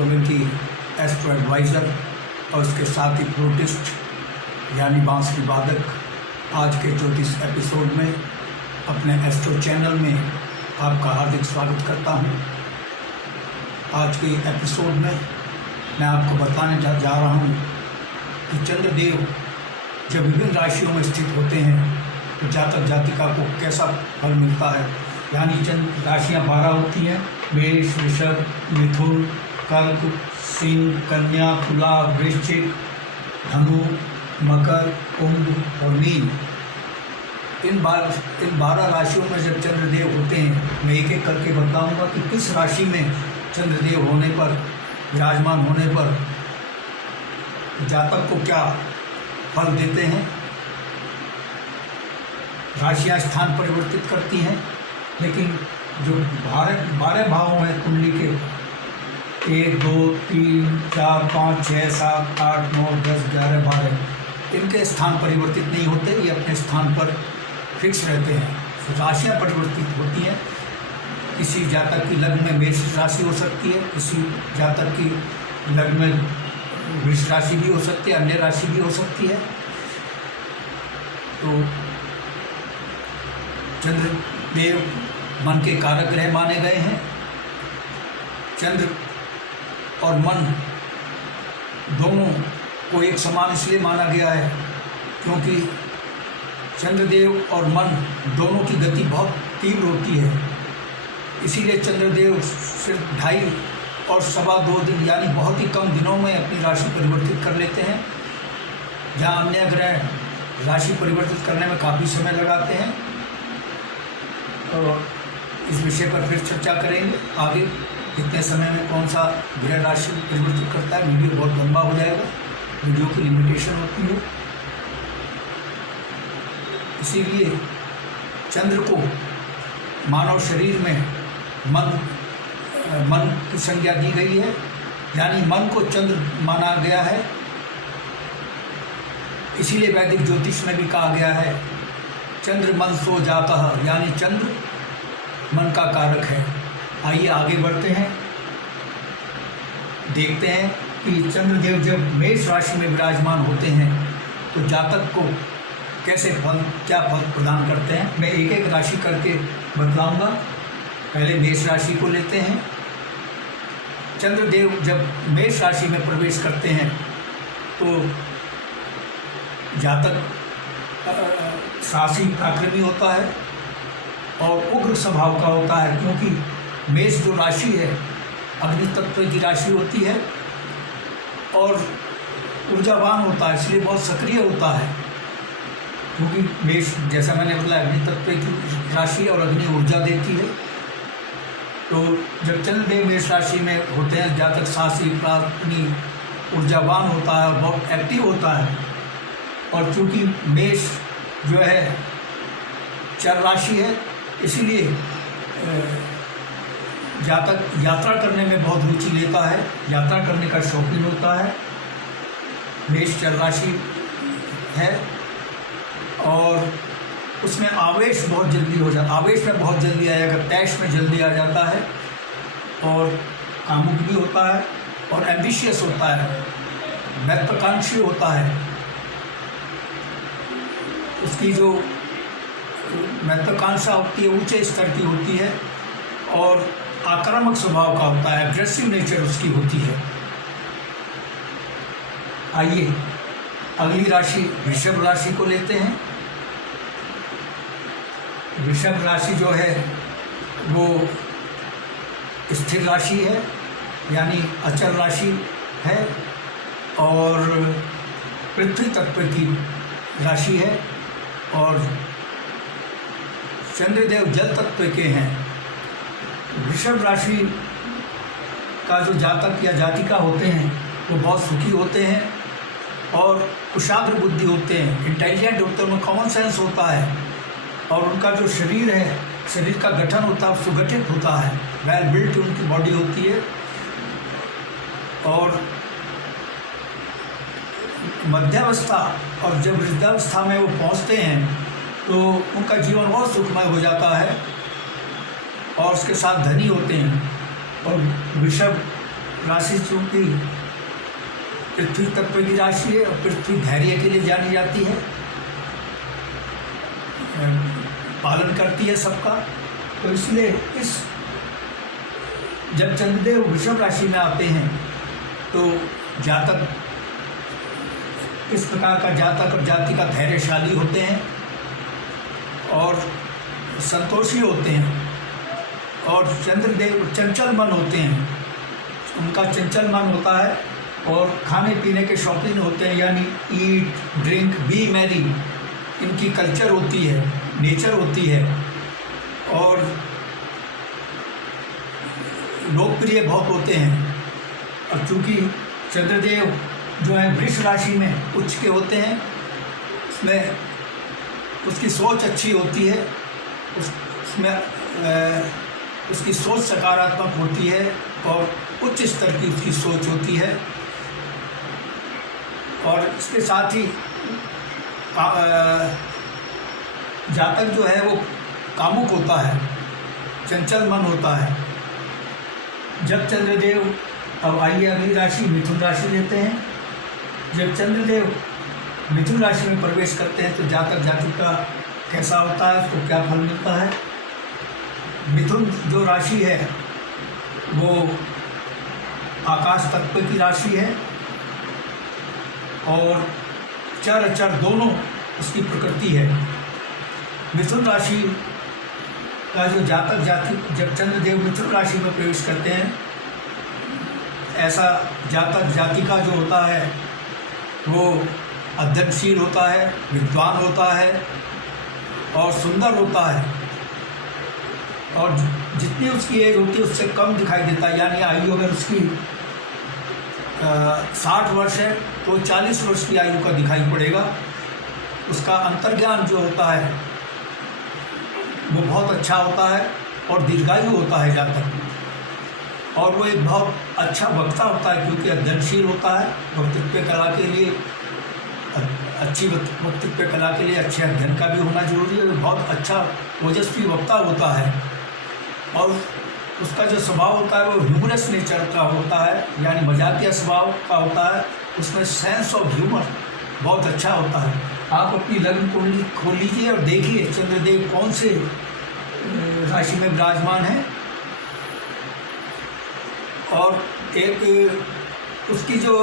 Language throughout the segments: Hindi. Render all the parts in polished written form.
सोलंकी एस्ट्रो एडवाइज़र और उसके साथ ही फ्लूटिस्ट यानी बांसुरी वादक आज के 34 एपिसोड में अपने एस्ट्रो चैनल में आपका हार्दिक स्वागत करता हूं। आज के एपिसोड में मैं आपको बताने जा रहा हूं कि चंद्रदेव जब विभिन्न राशियों में स्थित होते हैं तो जातक जातिका को कैसा फल मिलता है। यानी चंद्र राशियाँ 12 होती हैं, मेष, वृषभ, मिथुन, कर्क, सिंह, कन्या, तुला, वृश्चिक, धनु, मकर, कुंभ और मीन। इन 12 राशियों में जब चंद्रदेव होते हैं, मैं एक एक करके बताऊंगा कि किस राशि में चंद्रदेव होने पर, विराजमान होने पर जातक को क्या फल देते हैं। राशियाँ स्थान परिवर्तित करती हैं, लेकिन जो 12 भाव हैं कुंडली के 1, 2, 3, 4, 5, 6, 7, 8, 9, 10, 11, 12 इनके स्थान परिवर्तित नहीं होते, ये अपने स्थान पर फिक्स रहते हैं। राशियाँ परिवर्तित होती हैं। किसी जातक की लग्न में मेष राशि हो सकती है, किसी जातक की लग्न में वृष राशि भी हो सकती है, अन्य राशि भी हो सकती है। तो चंद्रदेव मन के कारक ग्रह माने गए हैं। चंद्र और मन दोनों को एक समान इसलिए माना गया है क्योंकि चंद्रदेव और मन दोनों की गति बहुत तीव्र होती है। इसीलिए चंद्रदेव सिर्फ 2.5 और 2.25 दिन यानी बहुत ही कम दिनों में अपनी राशि परिवर्तित कर लेते हैं, जहाँ अन्य ग्रह राशि परिवर्तित करने में काफ़ी समय लगाते हैं। और इस विषय पर फिर चर्चा करेंगे आगे, कितने समय में कौन सा ग्रह राशि परिवर्तित करता है। वीडियो बहुत लंबा हो जाएगा, वीडियो की लिमिटेशन होती है। इसीलिए चंद्र को मानव शरीर में मन की संज्ञा दी गई है, यानी मन को चंद्र माना गया है। इसीलिए वैदिक ज्योतिष में भी कहा गया है चंद्र मन सो जाता है, यानी चंद्र मन का कारक है। आइए आगे बढ़ते हैं, देखते हैं कि चंद्रदेव जब मेष राशि में विराजमान होते हैं तो जातक को कैसे क्या फल प्रदान करते हैं। मैं एक एक राशि करके बतलाऊंगा। पहले मेष राशि को लेते हैं। चंद्रदेव जब मेष राशि में प्रवेश करते हैं तो जातक साहसी पराक्रमी होता है और उग्र स्वभाव का होता है, क्योंकि मेष जो राशि है अग्नि तत्व की राशि होती है और ऊर्जावान होता है, इसलिए बहुत सक्रिय होता है। क्योंकि मेष जैसा मैंने बताया अग्नि तत्व की राशि और अग्नि ऊर्जा देती है। तो जब चंद्रदेव मेष राशि में होते हैं, जातक साहसी पराक्रमी ऊर्जावान होता है और बहुत एक्टिव होता है। और चूँकि मेष जो है चर राशि है, इसीलिए जातक यात्रा करने में बहुत रुचि लेता है, यात्रा करने का शौकीन होता है। मेष चर राशि है और उसमें आवेश बहुत जल्दी हो जाता, आवेश में बहुत जल्दी आ जाएगा, तैश में जल्दी आ जाता है और कामुक भी होता है और एम्बिशियस होता है, महत्वाकांक्षी होता है। उसकी जो महत्वाकांक्षा होती है ऊंचे स्तर की होती है और आक्रामक स्वभाव का होता है, एग्रेसिव नेचर उसकी होती है। आइए अगली राशि वृषभ राशि को लेते हैं। वृषभ राशि जो है वो स्थिर राशि है, यानी अचल राशि है और पृथ्वी तत्व की राशि है और चंद्रदेव जल तत्व के हैं। वृषभ राशि का जो जातक या जातिका होते हैं वो बहुत सुखी होते हैं और कुशाग्र बुद्धि होते हैं, इंटेलिजेंट होते हैं, उनमें कॉमन सेंस होता है और उनका जो शरीर है, शरीर का गठन होता है, सुगठित होता है, वेल बिल्ट उनकी बॉडी होती है। और मध्यावस्था और जब वृद्धावस्था में वो पहुंचते हैं तो उनका जीवन बहुत सुखमय हो जाता है और उसके साथ धनी होते हैं। और वृषभ राशि चूँकि पृथ्वी तत्व की राशि है और पृथ्वी धैर्य के लिए जानी जाती है, पालन करती है सबका, तो इसलिए जब चंद्रदेव वृषभ राशि में आते हैं तो जातक इस प्रकार का जातक और जाति का धैर्यशाली होते हैं और संतोषी होते हैं, और चंद्रदेव चंचल मन होते हैं, उनका चंचल मन होता है और खाने पीने के शौकीन होते हैं, यानी ईट ड्रिंक बी मैरी इनकी कल्चर होती है, नेचर होती है, और लोकप्रिय बहुत होते हैं। और चूँकि चंद्रदेव जो है वृष राशि में उच्च के होते हैं, उसमें उसकी सोच अच्छी होती है, उसमें उसकी सोच सकारात्मक होती है और उच्च स्तर की उसकी सोच होती है। और इसके साथ ही जातक जो है वो कामुक होता है, चंचल मन होता है। जब चंद्रदेव, अब आइए अगली राशि मिथुन राशि लेते हैं। जब चंद्रदेव मिथुन राशि में प्रवेश करते हैं तो जातक जाति का कैसा होता है, उसको क्या फल मिलता है। मिथुन जो राशि है वो आकाश तत्व की राशि है और चर अचर दोनों उसकी प्रकृति है। मिथुन राशि का जो जातक जाति जब चंद्रदेव मिथुन राशि में प्रवेश करते हैं, ऐसा जातक जाति का जो होता है वो अध्ययनशील होता है, विद्वान होता है और सुंदर होता है, और जितनी उसकी एज होती है उससे कम दिखाई देता है, यानी आयु अगर उसकी 60 वर्ष है तो 40 वर्ष की आयु का दिखाई पड़ेगा। उसका अंतर्ज्ञान जो होता है वो बहुत अच्छा होता है और दीर्घायु होता है जातक, और वो एक बहुत अच्छा वक्ता होता है क्योंकि अध्ययनशील होता है। वक्तृत्व कला के लिए अच्छी वक्तृत्व कला के लिए अच्छे अध्ययन का भी होना जरूरी है। बहुत अच्छा ओजस्वी वक्ता होता है और उसका जो स्वभाव होता है वो ह्यूमरस नेचर का होता है, यानी मजाकिया स्वभाव का होता है। उसमें सेंस ऑफ ह्यूमर बहुत अच्छा होता है। आप अपनी लग्न कुंडली खोल लीजिए और देखिए चंद्रदेव कौन से राशि में विराजमान है, और एक उसकी जो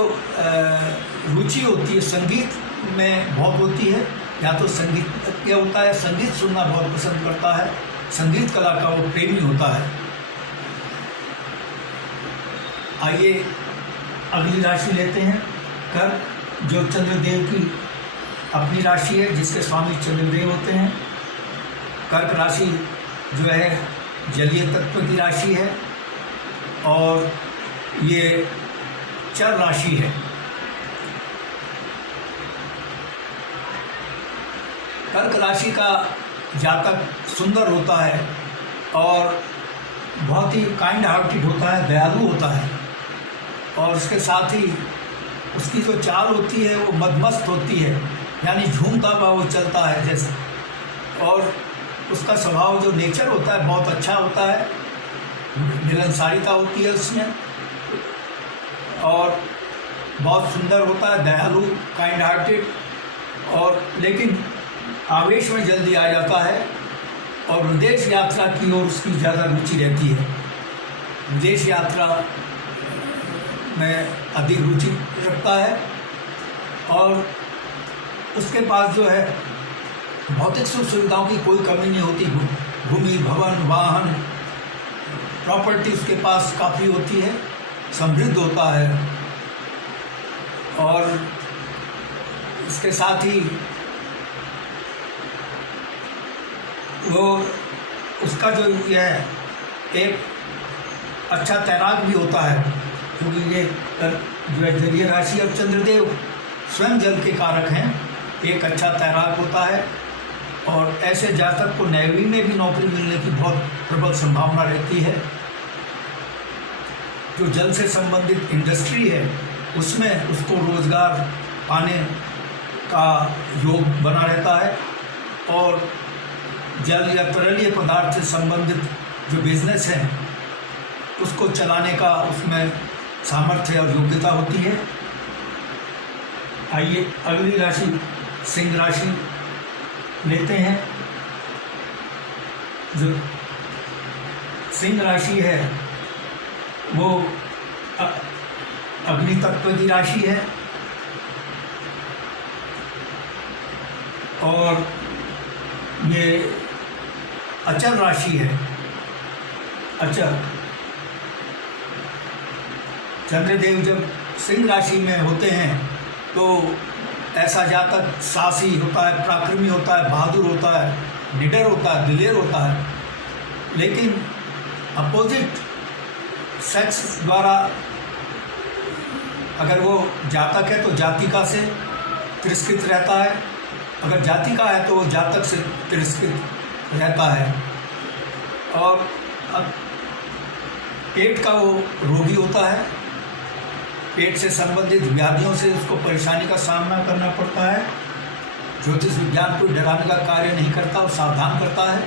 रुचि होती है संगीत में बहुत होती है, या तो संगीत क्या होता है, संगीत सुनना बहुत पसंद करता है, संगीत कला का वो प्रेमी होता है। आइए अगली राशि लेते हैं कर्क, जो चंद्रदेव की अपनी राशि है, जिसके स्वामी चंद्रदेव होते हैं। कर्क राशि जो है जलीय तत्व की राशि है और ये चर राशि है। कर्क राशि का जातक सुंदर होता है और बहुत ही काइंड हार्टेड होता है, दयालु होता है, और उसके साथ ही उसकी जो चाल होती है वो मदमस्त होती है, यानी झूमता हुआ वो चलता है जैसे, और उसका स्वभाव जो नेचर होता है बहुत अच्छा होता है, मिलनसारिता होती है उसमें, और बहुत सुंदर होता है, दयालु, काइंड हार्टेड, और लेकिन आवेश में जल्दी आ जाता है और विदेश यात्रा की ओर उसकी ज़्यादा रुचि रहती है। विदेश यात्रा में अधिक रुचि रखता है और उसके पास जो है भौतिक सुख सुविधाओं की कोई कमी नहीं होती। भूमि, भवन, वाहन, प्रॉपर्टी उसके पास काफ़ी होती है, समृद्ध होता है, और इसके साथ ही वो उसका जो ये है एक अच्छा तैराक भी होता है, क्योंकि ये जो है जलीय राशि और चंद्रदेव स्वयं जल के कारक हैं। एक अच्छा तैराक होता है और ऐसे जातक को नेवी में भी नौकरी मिलने की बहुत प्रबल संभावना रहती है। जो जल से संबंधित इंडस्ट्री है उसमें उसको रोजगार पाने का योग बना रहता है, और जल या तरलीय पदार्थ से संबंधित जो बिजनेस है उसको चलाने का उसमें सामर्थ्य और योग्यता होती है। आइए अगली राशि सिंह राशि लेते हैं। जो सिंह राशि है वो अग्नि तत्व की राशि है और ये अचल राशि है। अचल चंद्रदेव जब सिंह राशि में होते हैं तो ऐसा जातक साहसी होता है, पराक्रमी होता है, बहादुर होता है, निडर होता है, दिलेर होता है। लेकिन अपोजिट सेक्स द्वारा अगर वो जातक है तो जातिका से तिरस्कृत रहता है, अगर जातिका है तो वो जातक से तिरस्कृत रहता है। और अब पेट का वो रोगी होता है, पेट से संबंधित व्याधियों से उसको परेशानी का सामना करना पड़ता है। ज्योतिष विज्ञान को डराने का कार्य नहीं करता, वो सावधान करता है।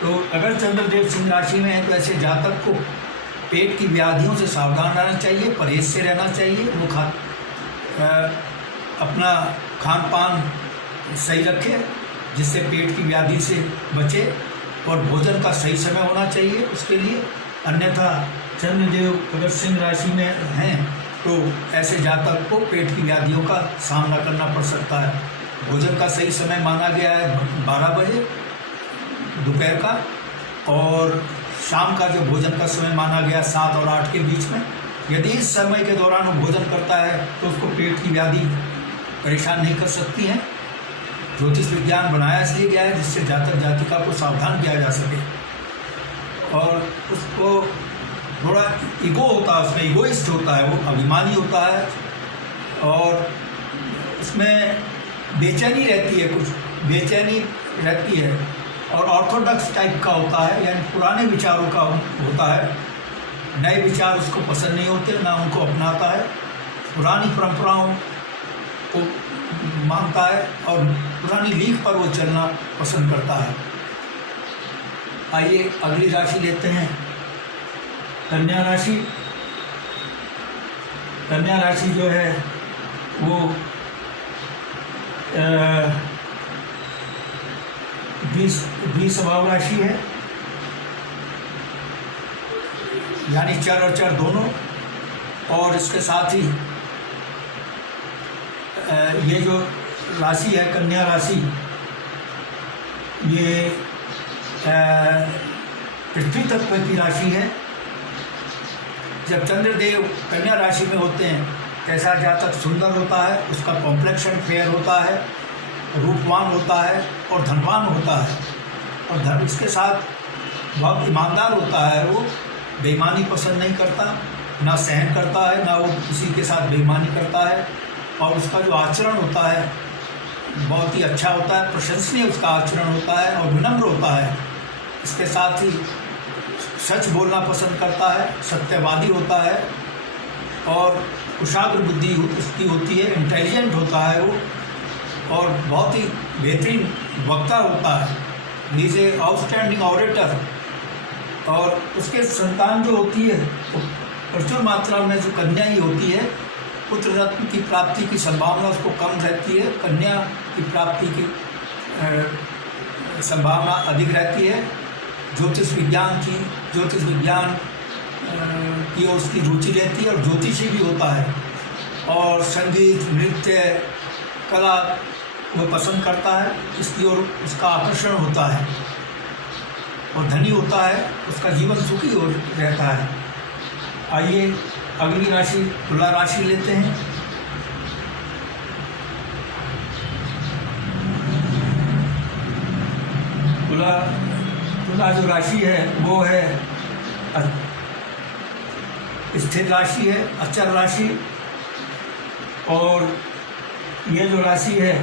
तो अगर चंद्रदेव सिंह राशि में है तो ऐसे जातक को पेट की व्याधियों से सावधान रहना चाहिए, परहेज से रहना चाहिए। वो अपना खान पान सही रखे जिससे पेट की व्याधि से बचे और भोजन का सही समय होना चाहिए उसके लिए। अन्यथा चंद्रदेव अगर सिंह राशि में हैं तो ऐसे जातक को पेट की व्याधियों का सामना करना पड़ सकता है। भोजन का सही समय माना गया है 12 बजे दोपहर का, और शाम का जो भोजन का समय माना गया 7 और 8 के बीच में। यदि इस समय के दौरान वो भोजन करता है तो उसको पेट की व्याधि परेशान नहीं कर सकती है। ज्योतिष विज्ञान बनाया इसलिए गया है जिससे जातक जातिका को सावधान किया जा सके। और उसको थोड़ा ईगो होता है, उसमें ईगोइस्ट होता है, वो अभिमानी होता है और उसमें बेचैनी रहती है, कुछ बेचैनी रहती है और ऑर्थोडॉक्स टाइप का होता है, यानी पुराने विचारों का होता है। नए विचार उसको पसंद नहीं होते, ना उनको अपनाता है, पुरानी परंपराओं को मानता है और पुरानी लीक पर वो चलना पसंद करता है। आइए अगली राशि लेते हैं कन्या राशि। कन्या राशि जो है वो 20 स्वभाव राशि है, यानी चर और चर दोनों। और इसके साथ ही ये जो राशि है कन्या राशि, ये पृथ्वी तत्व की राशि है। जब चंद्रदेव कन्या राशि में होते हैं कैसा जातक सुंदर होता है, उसका कॉम्प्लेक्शन फेयर होता है, रूपवान होता है और धनवान होता है। और धर्म इसके साथ बहुत ईमानदार होता है, वो बेईमानी पसंद नहीं करता, ना सहन करता है, ना वो किसी के साथ बेईमानी करता है। और उसका जो आचरण होता है बहुत ही अच्छा होता है, प्रशंसनीय उसका आचरण होता है और विनम्र होता है। इसके साथ ही सच बोलना पसंद करता है, सत्यवादी होता है और कुशाग्र बुद्धि उसकी होती है, इंटेलिजेंट होता है वो और बहुत ही बेहतरीन वक्ता होता है। He is a outstanding orator. और उसके संतान जो होती है तो प्रचुर मात्रा में जो कन्या ही होती है। पुत्र रत्न की प्राप्ति की संभावना उसको कम रहती है, कन्या की प्राप्ति की संभावना अधिक रहती है। ज्योतिष विज्ञान की उसकी रुचि रहती है और ज्योतिषी भी होता है और संगीत नृत्य कला वो पसंद करता है, इसकी ओर उसका आकर्षण होता है और धनी होता है, उसका जीवन सुखी हो रहता है। आइए अगली राशि तुला राशि लेते हैं। तुला जो राशि है वो है स्थिर राशि है, अचल राशि। और ये जो राशि है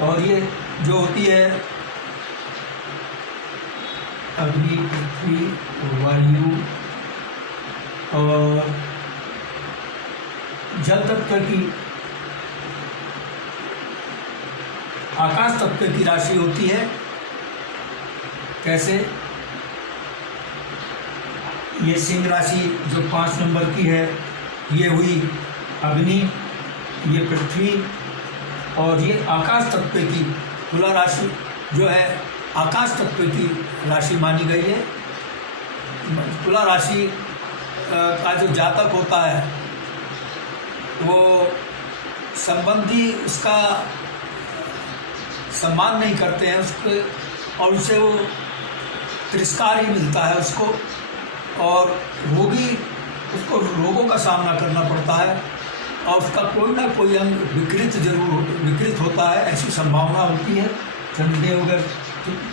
और ये जो होती है अग्नि पृथ्वी वायु और जल तत्व की आकाश तत्व की राशि होती है। कैसे? ये सिंह राशि जो 5 नंबर की है, ये हुई अग्नि, ये पृथ्वी, और ये आकाश तत्व की तुला राशि जो है आकाश तत्व की राशि मानी गई है। तुला राशि का जो जातक होता है वो संबंधी उसका सम्मान नहीं करते हैं उसके, और उसे वो तिरस्कार ही मिलता है उसको, और उसको रोगों का सामना करना पड़ता है, और उसका कोई ना कोई अंग विकृत होता है, ऐसी संभावना होती है। चंद्रदेव अगर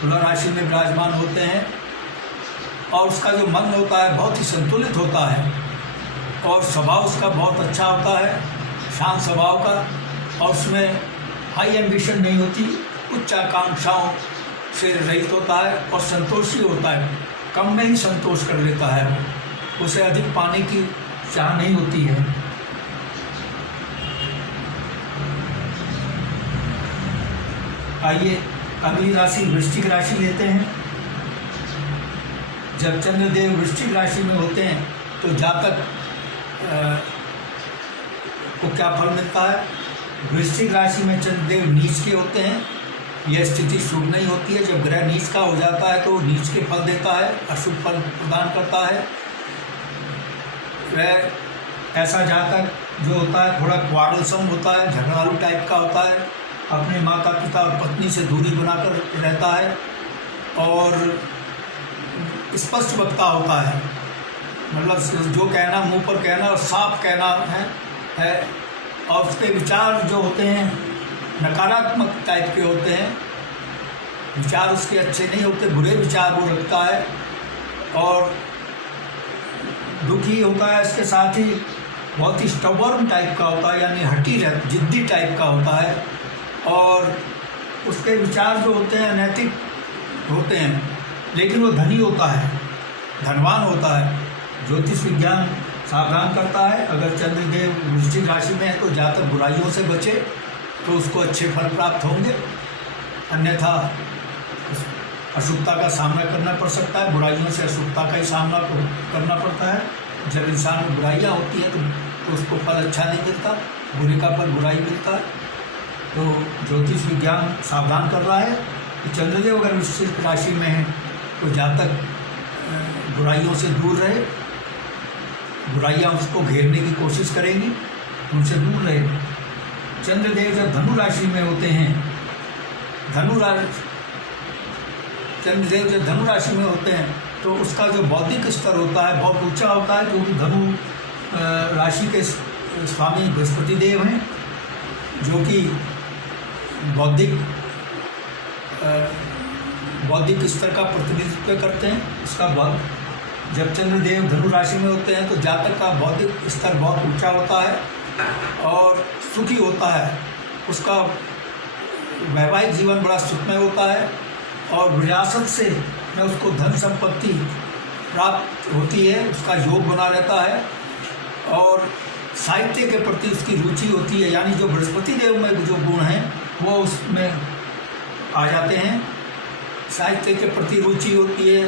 तुला राशि में विराजमान होते हैं और उसका जो मन होता है बहुत ही संतुलित होता है, और स्वभाव उसका बहुत अच्छा होता है, शांत स्वभाव का, और उसमें हाई एम्बिशन नहीं होती, उच्च आकांक्षाओं से रहित होता है और संतोषी होता है, कम में ही संतोष कर लेता है, उसे अधिक पाने की चाह नहीं होती है। आइए अगली राशि वृश्चिक राशि लेते हैं। जब चंद्रदेव वृश्चिक राशि में होते हैं तो जातक को क्या फल मिलता है? वृश्चिक राशि में चंद्रदेव नीच के होते हैं, यह स्थिति शुभ नहीं होती है। जब ग्रह नीच का हो जाता है तो नीच के फल देता है, अशुभ फल प्रदान करता है। वह ऐसा जातक जो होता है थोड़ा क्वारलसम होता है, झगड़ालू टाइप का होता है, अपने माता पिता और पत्नी से दूरी बनाकर रहता है, और स्पष्ट वक्ता होता है, मतलब जो कहना मुंह पर कहना और साफ कहना है, और उसके विचार जो होते हैं नकारात्मक टाइप के होते हैं, विचार उसके अच्छे नहीं होते, बुरे विचार वो रखता है, और दुखी होता है। इसके साथ ही बहुत ही स्टबर्न टाइप का होता है, यानी जिद्दी टाइप का होता है, और उसके विचार जो होते हैं अनैतिक होते हैं, लेकिन वो धनी होता है, धनवान होता है। ज्योतिष विज्ञान सावधान करता है, अगर चंद्रदेव वृश्चिक राशि में है तो ज़्यादातर बुराइयों से बचे तो उसको अच्छे फल प्राप्त होंगे, अन्यथा अशुभता का सामना करना पड़ सकता है। बुराइयों से अशुभता का ही सामना करना पड़ता है। जब इंसान में बुराइयाँ होती हैं तो उसको फल अच्छा नहीं मिलता, बुरे का फल बुराई मिलता है। तो ज्योतिष विज्ञान सावधान कर रहा है कि चंद्रदेव अगर वृश्चिक राशि में है तो जातक बुराइयों से दूर रहे, बुराइयाँ उसको घेरने की कोशिश करेंगी, उनसे दूर रहे। चंद्रदेव जब धनु राशि में होते हैं, चंद्रदेव जब धनु राशि में होते हैं तो उसका जो बौद्धिक स्तर होता है बहुत ऊंचा होता है, क्योंकि धनु राशि के स्वामी बृहस्पति देव हैं, जो कि बौद्धिक स्तर का प्रतिनिधित्व करते हैं। उसका जब चंद्रदेव धनु राशि में होते हैं तो जातक का बौद्धिक स्तर बहुत ऊंचा होता है और सुखी होता है, उसका वैवाहिक जीवन बड़ा सुखमय होता है, और विरासत से में उसको धन संपत्ति प्राप्त होती है, उसका योग बना रहता है, और साहित्य के प्रति उसकी रुचि होती है, यानी जो बृहस्पति देव में जो गुण हैं वो उसमें आ जाते हैं। साहित्य के प्रति रुचि होती है,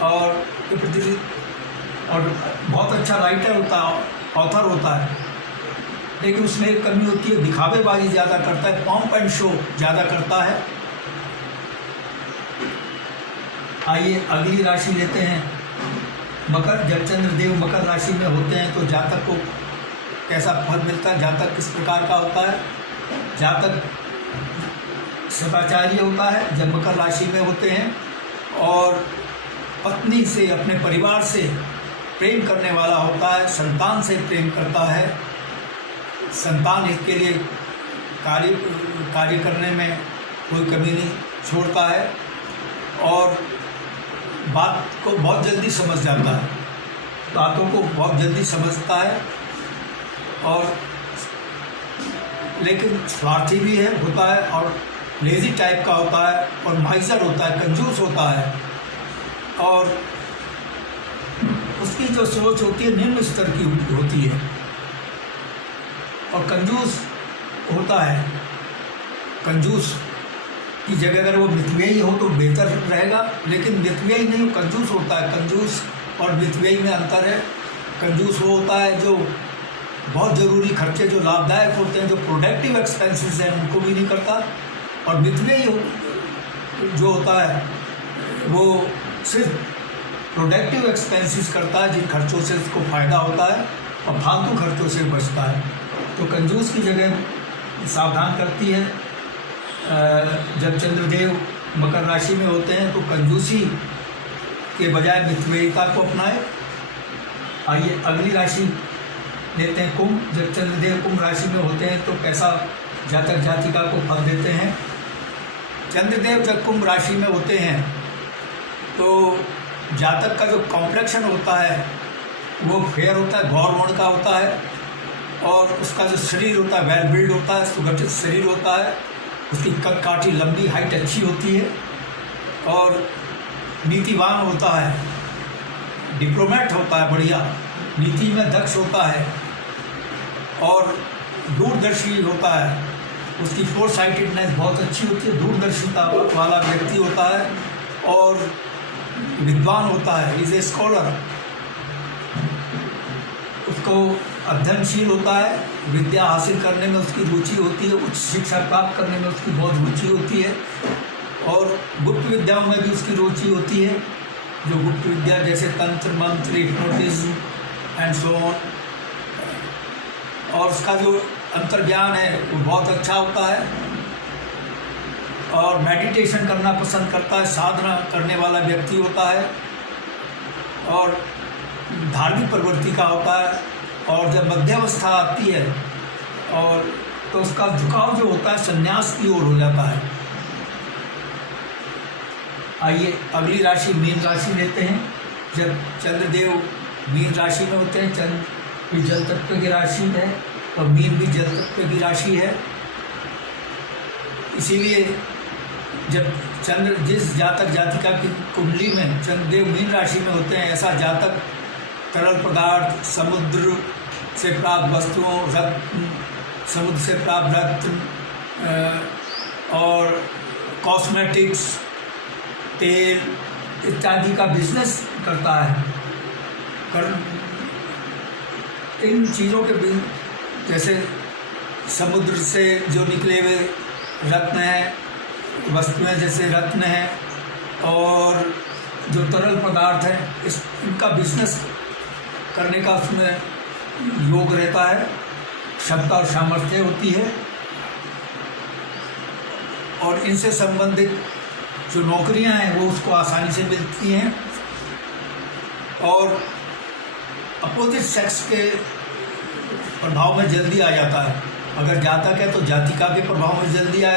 और बहुत अच्छा राइटर होता है, ऑथर होता है, लेकिन उसमें एक कमी होती है, दिखावेबाजी ज़्यादा करता है, पॉम्प एंड शो ज़्यादा करता है। आइए अगली राशि लेते हैं मकर। जब चंद्रदेव मकर राशि में होते हैं तो जातक को कैसा फल मिलता है? जातक किस प्रकार का होता है? जातक सदाचारी होता है जब मकर राशि में होते हैं, और पत्नी से, अपने परिवार से प्रेम करने वाला होता है, संतान से प्रेम करता है, संतान हित के लिए कार्य करने में कोई कमी नहीं छोड़ता है, और बात को बहुत जल्दी समझ जाता है, बातों को बहुत जल्दी समझता है, और लेकिन स्वार्थी भी होता है, और लेजी टाइप का होता है, और माइजर होता है, कंजूस होता है, और उसकी जो सोच होती है निम्न स्तर की होती है, और कंजूस होता है। कंजूस की जगह अगर वो मितव्ययी हो तो बेहतर रहेगा, लेकिन मितव्ययी नहीं, कंजूस होता है। कंजूस और मितव्ययी में अंतर है। कंजूस वो होता है जो बहुत ज़रूरी खर्चे जो लाभदायक होते हैं, जो प्रोडक्टिव एक्सपेंसेस हैं, उनको भी नहीं करता। और मितव्ययी जो होता है वो सिर्फ प्रोडक्टिव एक्सपेंसेस करता है, जिन खर्चों से उसको फ़ायदा होता है और फालतू खर्चों से बचता है। तो कंजूस की जगह सावधान करती है। जब चंद्रदेव मकर राशि में होते हैं तो कंजूसी के बजाय मितव्ययिता को अपनाए। आइए अगली राशि लेते हैं कुंभ। जब चंद्रदेव कुंभ राशि में होते हैं तो कैसा जातक जातिका को फल देते हैं। चंद्रदेव जब कुंभ राशि में होते हैं तो जातक का जो कॉम्प्लेक्शन होता है वो फेयर होता है, गौर वर्ण का होता है, और उसका जो शरीर होता है वेल बिल्ड होता है, सुगठित शरीर होता है, उसकी कद काठी लंबी हाइट अच्छी होती है, और नीतिवान होता है, डिप्लोमेट होता है, बढ़िया नीति में दक्ष होता है, और दूरदर्शी होता है। उसकी फोरसाइटेडनेस बहुत अच्छी होती है, दूरदर्शिता वाला व्यक्ति होता है, और विद्वान होता है, इज ए स्कॉलर। उसको अध्ययनशील होता है, विद्या हासिल करने में उसकी रुचि होती है, उच्च शिक्षा प्राप्त करने में उसकी बहुत रुचि होती है, और गुप्त विद्याओं में भी उसकी रुचि होती है। जो गुप्त विद्या जैसे तंत्र मंत्र, हिप्नोटिज्म एंड सो ऑन, और उसका जो अंतर्ज्ञान है वो बहुत अच्छा होता है, और मेडिटेशन करना पसंद करता है, साधना करने वाला व्यक्ति होता है, और धार्मिक प्रवृत्ति का होता है। और जब मध्यावस्था आती है और तो उसका झुकाव जो होता है संन्यास की ओर हो जाता है। आइए अगली राशि मीन राशि लेते हैं। जब चंद्रदेव मीन राशि में होते हैं, चंद्र भी जल तत्व की राशि है और मीन भी जल तत्व की राशि है, इसीलिए जब चंद्र जिस जातक जातिका की कुंडली में चंद्रदेव मीन राशि में होते हैं, ऐसा जातक तरल पदार्थ, समुद्र से प्राप्त वस्तुओं, रत्न, समुद्र से प्राप्त रत्न और कॉस्मेटिक्स, तेल इत्यादि का बिजनेस करता है। इन चीज़ों के जैसे समुद्र से जो निकले हुए रत्न हैं, वस्तुएं जैसे रत्न हैं, और जो तरल पदार्थ हैं, इनका बिजनेस करने का उसमें योग रहता है, क्षमता और सामर्थ्य होती है, और इनसे संबंधित जो नौकरियां हैं वो उसको आसानी से मिलती हैं, और अपोजिट सेक्स के प्रभाव में जल्दी आ जाता है। अगर जातक है तो जातिका के प्रभाव में जल्दी आ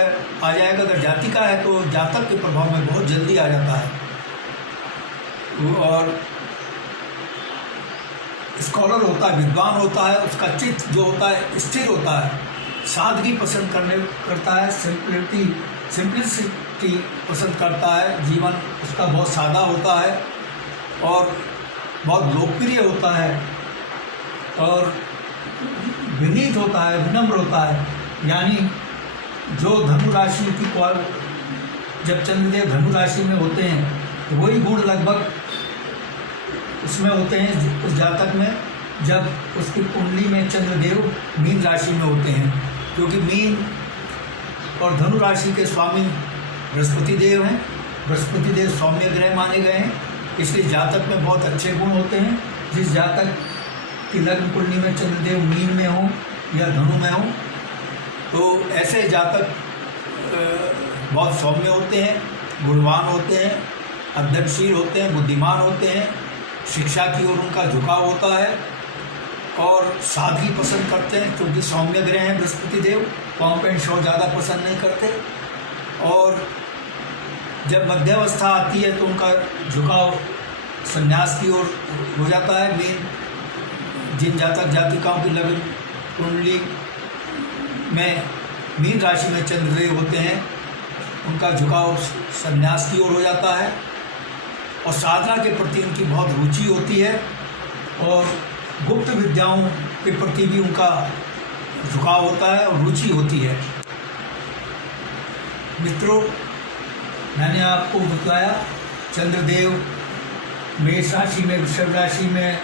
जाएगा, अगर जातिका है तो जातक के प्रभाव में बहुत जल्दी आ जाता है। और स्कॉलर होता है, विद्वान होता है, उसका चित्त जो होता है स्थिर होता है, सादगी पसंद करता है, सिंप्लिसिटी पसंद करता है, जीवन उसका बहुत सादा होता है और बहुत लोकप्रिय होता है, और विनीत होता है, विनम्र होता है। यानी जो धनु राशि की जब चंद्रदेव धनु राशि में होते हैं तो वही गुण लगभग उसमें होते हैं उस जातक में, जब उसकी कुंडली में चंद्रदेव मीन राशि में होते हैं, क्योंकि मीन और धनु राशि के स्वामी बृहस्पति देव हैं। बृहस्पति देव सौम्य ग्रह माने गए हैं, इसलिए जातक में बहुत अच्छे गुण होते हैं। जिस जातक की लग्न कुंडली में चंद्रदेव मीन में हो या धनु में हो तो ऐसे जातक बहुत सौम्य होते हैं, गुणवान होते हैं, अध्ययनशील होते हैं, बुद्धिमान होते हैं, शिक्षा की ओर उनका झुकाव होता है, और सादगी पसंद करते हैं, क्योंकि सौम्य ग्रह हैं बृहस्पति देव, पॉम्प एंड शो ज़्यादा पसंद नहीं करते। और जब मध्यावस्था आती है तो उनका झुकाव संन्यास की ओर हो जाता है। जिन जातक जातिकाओं की लग्न कुंडली में मीन राशि में चंद्रदेव होते हैं उनका झुकाव संन्यास की ओर हो जाता है, और साधना के प्रति उनकी बहुत रुचि होती है, और गुप्त विद्याओं के प्रति भी उनका झुकाव होता है और रुचि होती है। मित्रों, मैंने आपको बताया चंद्रदेव मेष राशि में, वृषभ राशि में,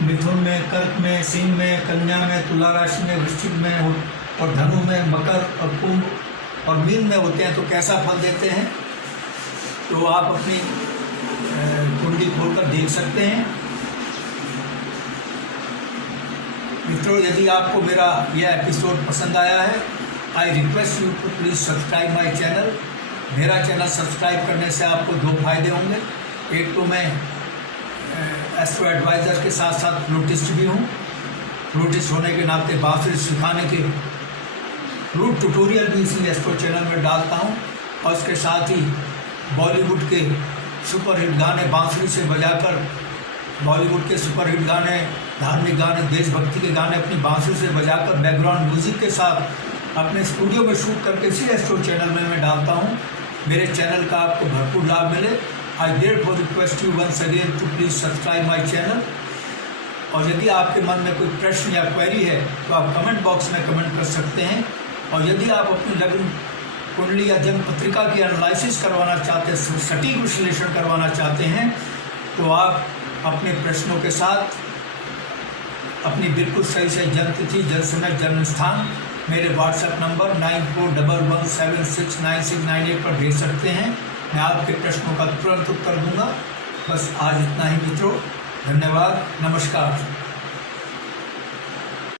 मिथुन में, कर्क में, सिंह में, कन्या में, तुला राशि में, वृश्चिक में और धनु में, मकर और कुंभ और मीन में होते हैं तो कैसा फल देते हैं, तो आप अपनी कुंडली खोलकर देख सकते हैं। मित्रों, यदि आपको मेरा यह एपिसोड पसंद आया है, I request you to please subscribe my channel. मेरा चैनल सब्सक्राइब करने से आपको दो फायदे होंगे। एक तो मैं एस्ट्रो एडवाइज़र के साथ साथ फ्लूटिस्ट भी हूँ। फ्लूटिस्ट होने के नाते बांसुरी सिखाने के फ्लूट ट्यूटोरियल भी इसी एस्ट्रो चैनल में डालता हूँ और इसके साथ ही बॉलीवुड के सुपरहिट गाने बांसुरी से बजाकर, बॉलीवुड के सुपरहिट गाने, धार्मिक गाने, देशभक्ति के गाने अपनी बांसुरी से बजाकर बैकग्राउंड म्यूजिक के साथ अपने स्टूडियो में शूट करके इसी एस्ट्रो चैनल में मैं डालता हूँ। मेरे चैनल का आपको भरपूर लाभ मिले। I therefore request you once again to please subscribe my channel. और यदि आपके मन में कोई प्रश्न या क्वेरी है तो आप कमेंट बॉक्स में कमेंट कर सकते हैं। और यदि आप अपनी लग्न कुंडली या जन्म पत्रिका की एनालिसिस करवाना चाहते हैं, सटीक विश्लेषण करवाना चाहते हैं, तो आप अपने प्रश्नों के साथ अपनी बिल्कुल सही से जन्म तिथि, जन्म समय, जन्म स्थान मेरे व्हाट्सएप नंबर 9411769698 पर भेज सकते हैं। मैं आपके प्रश्नों का तुरंत उत्तर दूंगा। बस आज इतना ही मित्रों, धन्यवाद, नमस्कार।